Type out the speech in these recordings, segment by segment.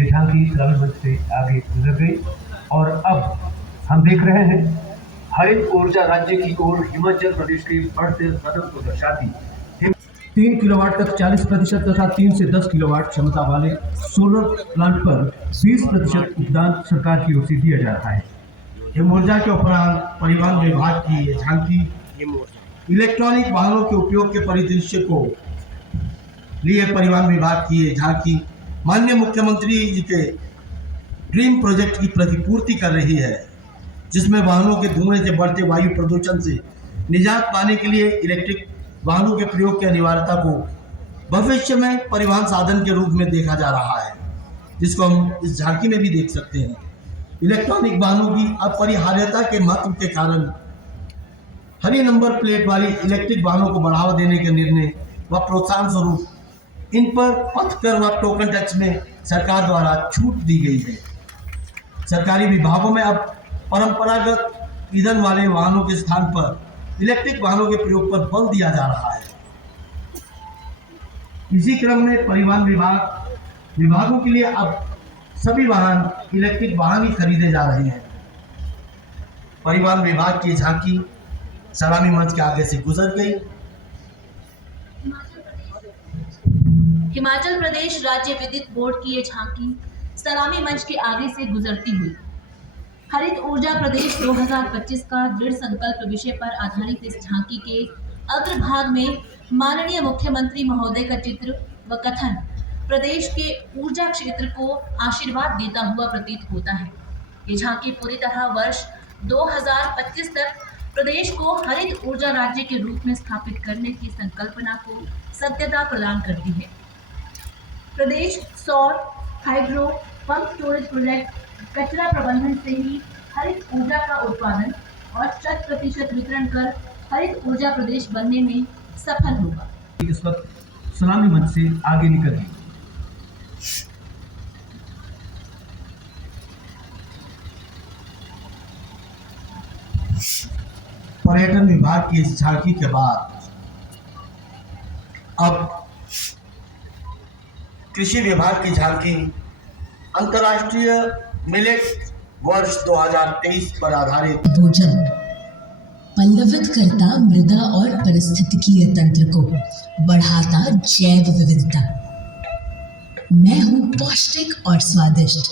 ये झांकी सलामी मंच से आगे गुजर गई और अब हम देख रहे हैं हरित ऊर्जा राज्य की ओर हिमाचल प्रदेश के बढ़ते कदम को दर्शाती 3 किलोवाट तक 40% तथा 3 से 10 किलोवाट क्षमता वाले सोलर प्लांट पर 20% उपदान सरकार की ओर से दिया जा रहा है। हिम ऊर्जा के उपरांत परिवहन विभाग की ये झांकी इलेक्ट्रॉनिक वाहनों के उपयोग के परिदृश्य को लिए परिवहन विभाग की ये झांकी माननीय मुख्यमंत्री जी के ड्रीम प्रोजेक्ट की प्रतिपूर्ति कर रही है, जिसमें वाहनों के धुएं से बढ़ते वायु प्रदूषण से निजात पाने के लिए इलेक्ट्रिक वाहनों के प्रयोग की अनिवार्यता को भविष्य में परिवहन साधन के रूप में देखा जा रहा है, जिसको हम इस झांकी में भी देख सकते हैं। इलेक्ट्रॉनिक वाहनों की अपरिहार्यता के महत्व के कारण हरी नंबर प्लेट वाली इलेक्ट्रिक वाहनों को बढ़ावा देने के निर्णय व प्रोत्साहन स्वरूप इन पर पथ कर व टोकन टैक्स में सरकार द्वारा छूट दी गई है। सरकारी विभागों में अब परंपरागत ईंधन वाले वाहनों के स्थान पर इलेक्ट्रिक वाहनों के प्रयोग पर बल दिया जा रहा है। इसी क्रम में परिवहन विभागों के लिए अब सभी वाहन इलेक्ट्रिक वाहन ही खरीदे जा रहे हैं। परिवहन विभाग की झांकी सलामी मंच के आगे से गुजर गई। हिमाचल प्रदेश राज्य विद्युत बोर्ड की ये झांकी सलामी मंच के आगे से गुजरती हुई हरित ऊर्जा प्रदेश 2025 का दृढ़ संकल्प विषय पर आधारित इस झांकी के अग्रभाग में माननीय मुख्यमंत्री महोदय का चित्र व कथन प्रदेश के ऊर्जा क्षेत्र को आशीर्वाद देता हुआ प्रतीत होता है। ये झांकी पूरी तरह वर्ष 2025 तक प्रदेश को हरित ऊर्जा राज्य के रूप में स्थापित करने की संकल्पना को सत्यता प्रदान करती है। प्रदेश सौर, हाइड्रो, पंप स्टोरेज प्रोजेक्ट, कचरा प्रबंधन से ही हरित ऊर्जा का उत्पादन और 100% वितरण कर हरित ऊर्जा प्रदेश बनने में सफल होगा। इस वक्त सलामी मंच से आगे निकल गई। पर्यटन विभाग की इस झांकी के बाद अब कृषि विभाग की झांकी अंतर्राष्ट्रीय मिलेट वर्ष 2023 पर आधारित भोजन पल्लवित करता मृदा और पारिस्थितिकीय तंत्र को, बढ़ाता जैव विविधता। मैं हूँ पौष्टिक और स्वादिष्ट,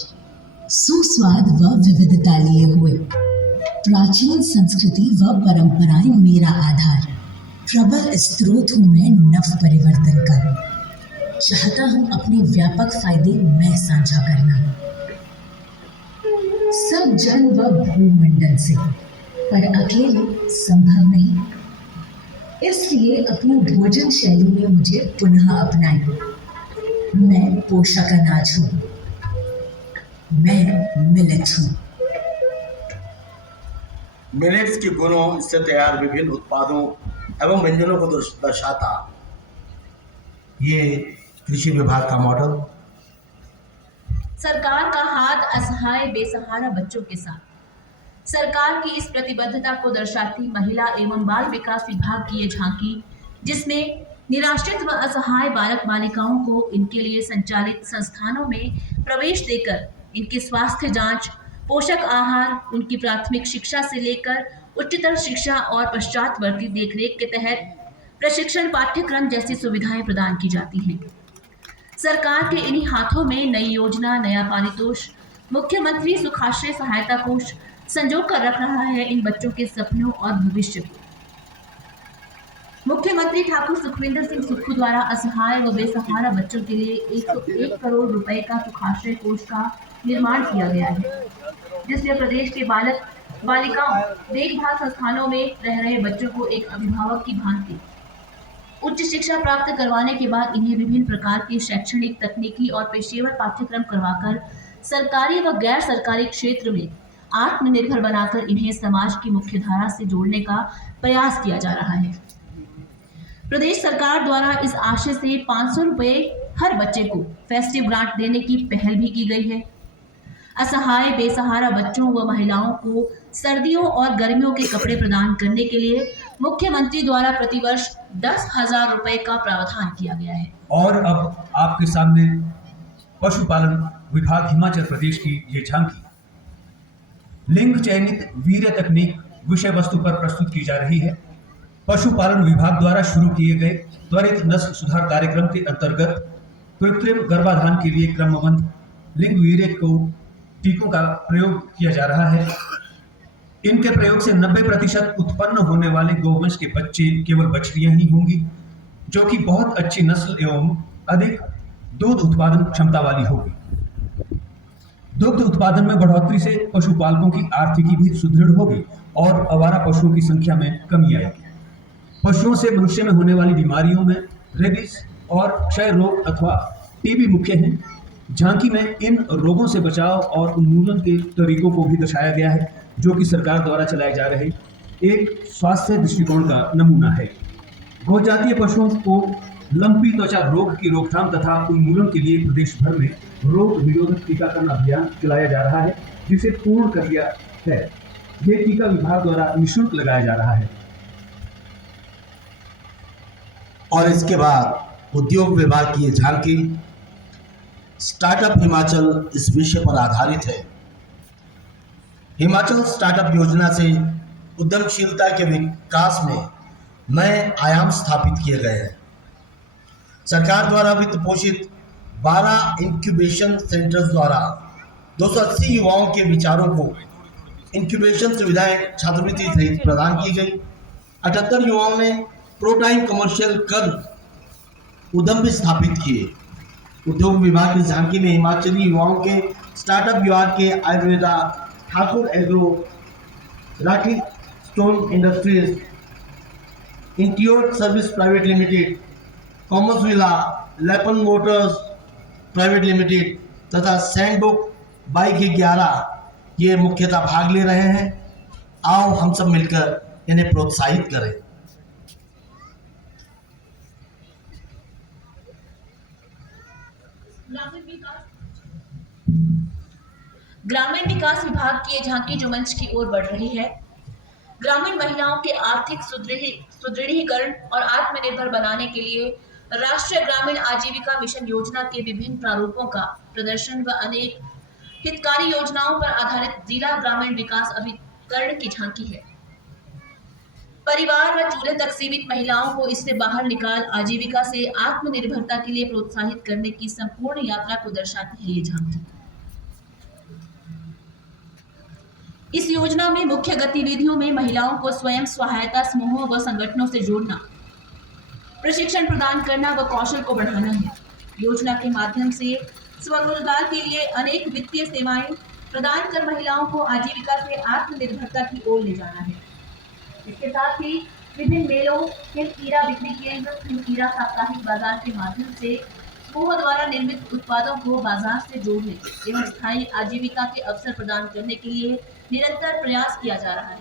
सुस्वाद व विविधता लिए हुए। प्राचीन संस्कृति व परंपराएं मेरा आधार, प्रबल स्रोत हूँ मैं नव परिवर्तन का। चाहता हूँ अपने व्यापक फायदे मैं साझा करना, सब जल व भूमंडल से, पर अकेले संभव नहीं। इसलिए अपनी भोजन शैली में मुझे पुनः अपनाएं। मैं पोषक अनाज हूँ, मैं मिलेट हूँ। मिलेट्स के गुणों, इससे तैयार विभिन्न उत्पादों एवं व्यंजनों को दर्शाता ये कृषि विभाग का मॉडल। सरकार का हाथ असहाय बेसहारा बच्चों के साथ। सरकार की इस प्रतिबद्धता को दर्शाती महिला एवं बाल विकास विभाग की ये झांकी, जिसमें निराश्रित व असहाय बालक बालिकाओं को इनके लिए संचालित संस्थानों में प्रवेश देकर इनकी स्वास्थ्य जांच, पोषक आहार, उनकी प्राथमिक शिक्षा से लेकर उच्चतर शिक्षा और पश्चातवर्ती देखरेख के तहत प्रशिक्षण पाठ्यक्रम जैसी सुविधाएं प्रदान की जाती हैं। सरकार के इन्हीं हाथों में नई योजना, नया पारितोष, मुख्यमंत्री सुखाश्रय सहायता कोष संजो कर रख रहा है इन बच्चों के सपनों और भविष्य को। मुख्यमंत्री ठाकुर सुखविंदर सिंह सुक्खू द्वारा असहाय व बेसहारा बच्चों के लिए 101 करोड़ रुपए का सुखाश्रय कोष का निर्माण किया गया है, जिसमें प्रदेश के बालक बालिकाओं देखभाल संस्थानों में रह रहे बच्चों को एक अभिभावक की भांति उच्च शिक्षा प्राप्त करवाने के बाद इन्हें विभिन्न प्रकार के शैक्षणिक, तकनीकी और पेशेवर पाठ्यक्रम करवाकर सरकारी व गैर सरकारी क्षेत्र में आत्मनिर्भर बनाकर इन्हें समाज की मुख्य धारा से जोड़ने का प्रयास किया जा रहा है। प्रदेश सरकार द्वारा इस आशय से 500 रुपए हर बच्चे को फेस्टिव ग्रांट देने की पहल भी की गई है। असहाय बेसहारा बच्चों व महिलाओं को सर्दियों और गर्मियों के कपड़े प्रदान करने के लिए मुख्यमंत्री द्वारा प्रतिवर्ष 10,000 रुपए का प्रावधान किया गया है। और अब आपके सामने पशुपालन विभाग हिमाचल प्रदेश की ये झांकी लिंग चयनित वीर्य तकनीक विषय वस्तु पर प्रस्तुत की जा रही है। पशुपालन विभाग द्वारा शुरू किए गए त्वरित नस्ल सुधार कार्यक्रम के अंतर्गत कृत्रिम गर्भाधान के लिए क्रमबद्ध लिंग वीर्य को टीकों का प्रयोग किया जा रहा है। इनके प्रयोग से 90% उत्पन्न होने वाले गौवंश के बच्चे केवल बछड़ियां ही होंगी, जो कि बहुत अच्छी नस्ल एवं अधिक दूध उत्पादन क्षमता वाली होगी। दुग्ध उत्पादन में बढ़ोतरी से पशुपालकों की आर्थिकी भी सुदृढ़ होगी और आवारा पशुओं की संख्या में कमी आएगी। पशुओं से मनुष्य में होने वाली बीमारियों में रेबीज और क्षय रोग अथवा टीबी मुख्य हैं। झांकी में इन रोगों से बचाव और उन्मूलन के तरीकों को भी दर्शाया गया है, जो कि सरकार द्वारा चलाए जा रहे एक स्वास्थ्य दृष्टिकोण का नमूना है। गौजातीय पशुओं को लंपी त्वचा रोग की रोकथाम तथा उन्मूलन के लिए प्रदेश भर में रोग निरोधक टीकाकरण अभियान चलाया जा रहा है, जिसे पूर्ण कर लिया है। ये टीका विभाग द्वारा निःशुल्क लगाया जा रहा है। और इसके बाद उद्योग विभाग की ये झांकी स्टार्टअप हिमाचल इस विषय पर आधारित है। हिमाचल स्टार्टअप योजना से उद्यमशीलता के विकास में नए आयाम स्थापित किए गए हैं। सरकार द्वारा वित्त पोषित 12 इंक्यूबेशन सेंटर्स द्वारा 280 युवाओं के विचारों को इंक्यूबेशन सुविधाएं छात्रवृत्ति सहित प्रदान की गई। 78 युवाओं ने प्रोटाइम कमर्शियल कर उद्यम भी स्थापित किए। उद्योग विभाग की झांकी में हिमाचली युवाओं के स्टार्टअप विभाग के Ayurveda, Thakur agro, Rathi stone industries, interior service private limited, commerce villa, Lepan motors private limited तथा सैंडबुक बाइक 11 ये मुख्यतः भाग ले रहे हैं। आओ हम सब मिलकर इन्हें प्रोत्साहित करें। ग्रामीण विकास विभाग की ये झांकी जो मंच की ओर बढ़ रही है, ग्रामीण महिलाओं के आर्थिक सुदृढ़ीकरण और आत्मनिर्भर बनाने के लिए राष्ट्रीय ग्रामीण आजीविका मिशन योजना के विभिन्न प्रारूपों का प्रदर्शन व अनेक हितकारी योजनाओं पर आधारित जिला ग्रामीण विकास अभिकरण की झांकी है। परिवार व चूल्हे तक सीमित महिलाओं को इससे बाहर निकाल आजीविका से आत्मनिर्भरता के लिए प्रोत्साहित करने की संपूर्ण यात्रा को दर्शाती है ये झांकी। इस योजना में मुख्य गतिविधियों में महिलाओं को स्वयं सहायता समूहों व संगठनों से जोड़ना, प्रशिक्षण प्रदान करना व कौशल को बढ़ाना है। योजना के माध्यम से स्वरोजगार के लिए अनेक वित्तीय सेवाएं प्रदान कर महिलाओं को आजीविका से आत्मनिर्भरता की ओर ले जाना है। इसके साथ ही विभिन्न मेलों, हिमकीरा बिक्री केंद्र, हिमकीरा साप्ताहिक बाजार के माध्यम से समूह द्वारा निर्मित उत्पादों को बाजार से जोड़ने एवं स्थायी आजीविका के अवसर प्रदान करने के लिए निरंतर प्रयास किया जा रहा है।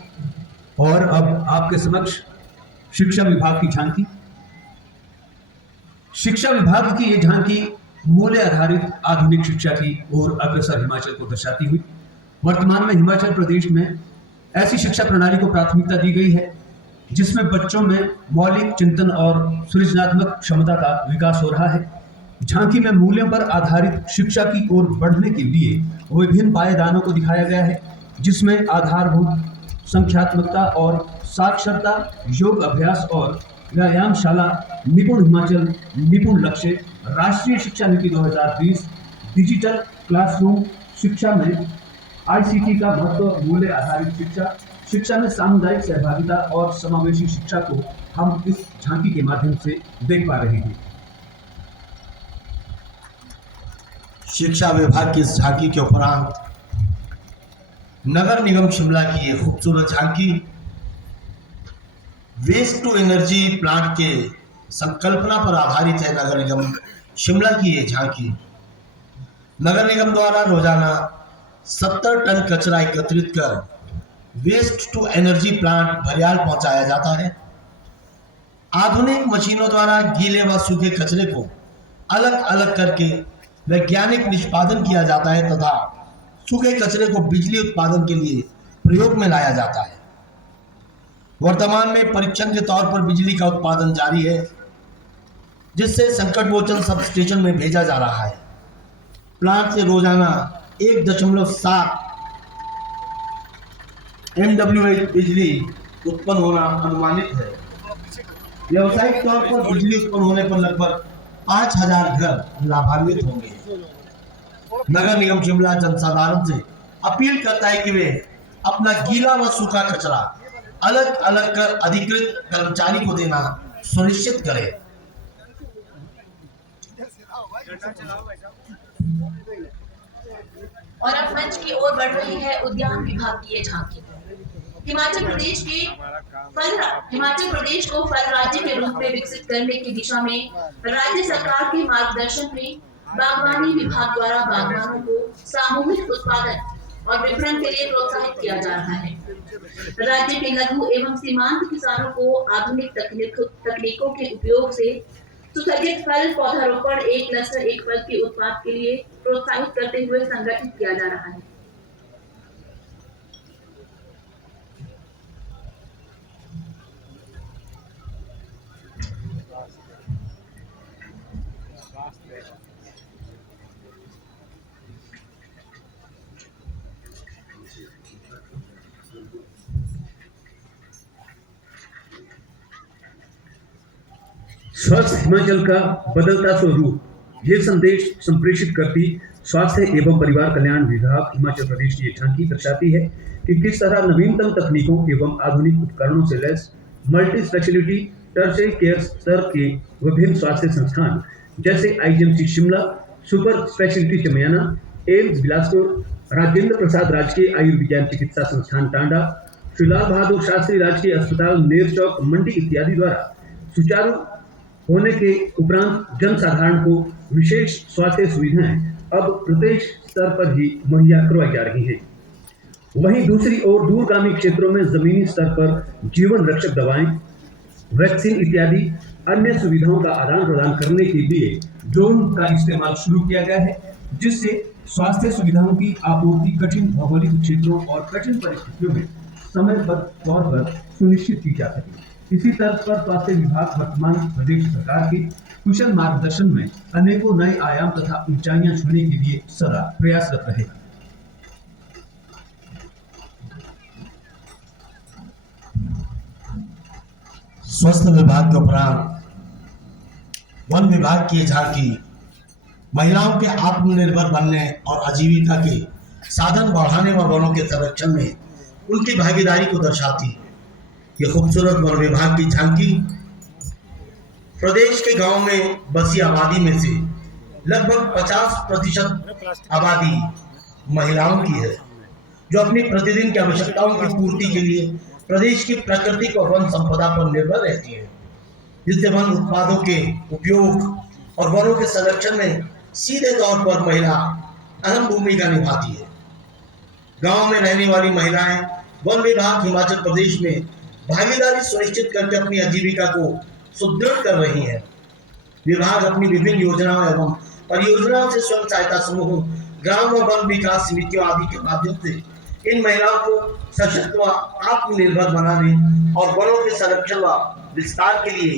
और अब आपके समक्ष शिक्षा विभाग की झांकी। शिक्षा विभाग की ये झांकी मूल्य आधारित आधुनिक शिक्षा की ओर अग्रसर हिमाचल को दर्शाती हुई। वर्तमान में हिमाचल प्रदेश में ऐसी शिक्षा प्रणाली को प्राथमिकता दी गई है जिसमें बच्चों में मौलिक चिंतन और सृजनात्मक क्षमता का विकास हो रहा है। झांकी में मूल्यों पर आधारित शिक्षा की ओर बढ़ने के लिए विभिन्न पायदानों को दिखाया गया है, जिसमें आधारभूत संख्यात्मकता और साक्षरता, योग अभ्यास और व्यायामशाला, निपुण हिमाचल, निपुण लक्ष्य, राष्ट्रीय शिक्षा नीति 2020, डिजिटल क्लासरूम शिक्षा में आईसीटी का महत्व, मूल्य आधारित शिक्षा, शिक्षा में सामुदायिक सहभागिता और समावेशी शिक्षा को हम इस झांकी के माध्यम से देख पा रहे हैं। शिक्षा विभाग की इस झांकी के उपरांत नगर निगम शिमला की ये खूबसूरत झांकी वेस्ट टू एनर्जी प्लांट के संकल्पना पर आधारित है। नगर निगम शिमला की ये झांकी नगर निगम द्वारा रोजाना 70 टन कचरा एकत्रित कर वेस्ट टू एनर्जी प्लांट भरियाल पहुंचाया जाता है। आधुनिक मशीनों द्वारा गीले व सूखे कचरे को अलग अलग करके वैज्ञानिक निष्पादन किया जाता है तथा सूखे कचरे को बिजली उत्पादन के लिए प्रयोग में लाया जाता है। वर्तमान में परीक्षण के तौर पर बिजली का उत्पादन जारी है, जिससे संकट मोचन सब स्टेशन में भेजा जा रहा है। प्लांट से रोजाना 1.7 MWH बिजली उत्पन्न होना अनुमानित है। व्यावसायिक तौर पर बिजली उत्पन्न होने पर लगभग 5000 घर लाभान्वित होंगे। नगर निगम शिमला जनसाधारण से अपील करता है कि वे अपना गीला व सूखा कचरा अलग अलग कर अधिकृत कर्मचारी को देना सुनिश्चित करें। और अब मंच की ओर बढ़ रही है उद्यान विभाग की ये झांकी। हिमाचल प्रदेश को फल राज्य के रूप में विकसित करने की दिशा में राज्य सरकार के मार्गदर्शन में बागवानी विभाग द्वारा बागवानों को सामूहिक उत्पादन और विपणन के लिए प्रोत्साहित किया जा रहा है। राज्य के लघु एवं सीमांत किसानों को आधुनिक तकनीकों के उपयोग से सुसज्जित फल पौधारोपण एक क्लस्टर एक फल के उत्पाद के लिए प्रोत्साहित करते हुए संगठित किया जा रहा है। स्वस्थ हिमाचल का बदलता स्वरूप, ये संदेश संप्रेषित करती स्वास्थ्य एवं परिवार कल्याण विभाग हिमाचल प्रदेश की एक झांकी दर्शाती है कि किस तरह नवीनतम तकनीकों एवं आधुनिक उपकरणों से लैस मल्टी स्पेशलिटी टर्शियरी केयर स्तर के विभिन्न स्वास्थ्य संस्थान जैसे IGMC Shimla, super specialty Chamiyana, AIIMS Bilaspur, Rajendra Prasad राजकीय आयुर्विज्ञान चिकित्सा संस्थान टांडा, श्री लाल बहादुर शास्त्री राजकीय अस्पताल नेरचौक मंडी इत्यादि द्वारा सुचारू होने के उपरांत जनसाधारण को विशेष स्वास्थ्य सुविधाएं अब प्रदेश स्तर पर ही मुहैया करवाई जा रही हैं। वहीं दूसरी ओर दूरगामी क्षेत्रों में जमीनी स्तर पर जीवन रक्षक दवाएं, वैक्सीन इत्यादि अन्य सुविधाओं का आदान प्रदान करने के लिए ड्रोन का इस्तेमाल शुरू किया गया है, जिससे स्वास्थ्य सुविधाओं की आपूर्ति कठिन भौगोलिक क्षेत्रों और कठिन परिस्थितियों में समयबद्ध तौर पर सुनिश्चित की जा सके। इसी तर्ज पर स्वास्थ्य विभाग वर्तमान प्रदेश सरकार के कुशल मार्गदर्शन में अनेकों नए आयाम तथा ऊंचाइयां छूने के लिए सदा प्रयासरत रहेगा। स्वास्थ्य विभाग के उपरांत वन विभाग की झांकी महिलाओं के आत्मनिर्भर बनने और आजीविका के साधन बढ़ाने व वनों के संरक्षण में उनकी भागीदारी को दर्शाती। ये खूबसूरत वन विभाग की झांकी प्रदेश के गांव में बसी आबादी में से लगभग 50% आबादी महिलाओं की है, जो अपनी प्रतिदिन की आवश्यकताओं की पूर्ति के लिए प्रदेश की प्राकृतिक और वन संपदा पर निर्भर रहती है, जिससे वन उत्पादों के उपयोग और वनों के संरक्षण में सीधे तौर पर महिला अहम भूमिका निभाती है। गांव में रहने वाली महिलाएं वन विभाग हिमाचल प्रदेश में भागीदारी सुनिश्चित करके अपनी आजीविका को सुदृढ़ कर रही हैं। विभाग अपनी विभिन्न योजनाओं एवं परियोजनाओं से स्वयं सहायता समूह, ग्राम व वन विकास समितियों आदि के माध्यम से इन महिलाओं को सशक्त व आत्मनिर्भर बनाने और वनों के संरक्षण व विस्तार के लिए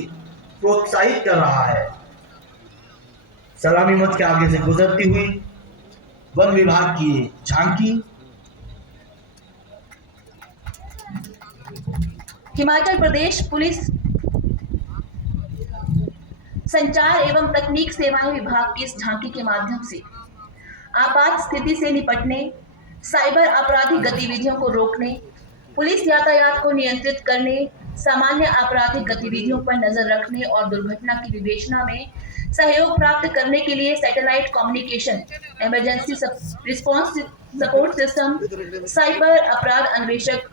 प्रोत्साहित कर रहा है। सलामी मंच के आगे से गुजरती हुई वन विभाग की झांकी हिमाचल प्रदेश पुलिस संचार एवं तकनीक सेवाएं विभाग की इस झांकी के माध्यम से आपात स्थिति से निपटने, साइबर आपराधिक गतिविधियों को रोकने, पुलिस यातायात को नियंत्रित करने, सामान्य आपराधिक गतिविधियों पर नजर रखने और दुर्घटना की विवेचना में सहयोग प्राप्त करने के लिए satellite communication, emergency response support system, cyber अपराध अन्वेषक,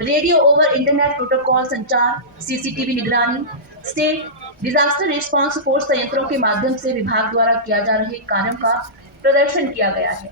रेडियो ओवर इंटरनेट प्रोटोकॉल संचार, CCTV निगरानी, स्टेट डिजास्टर रिस्पांस फोर्स संयंत्रों के माध्यम से विभाग द्वारा किया जा रहे कार्यों का प्रदर्शन किया गया है।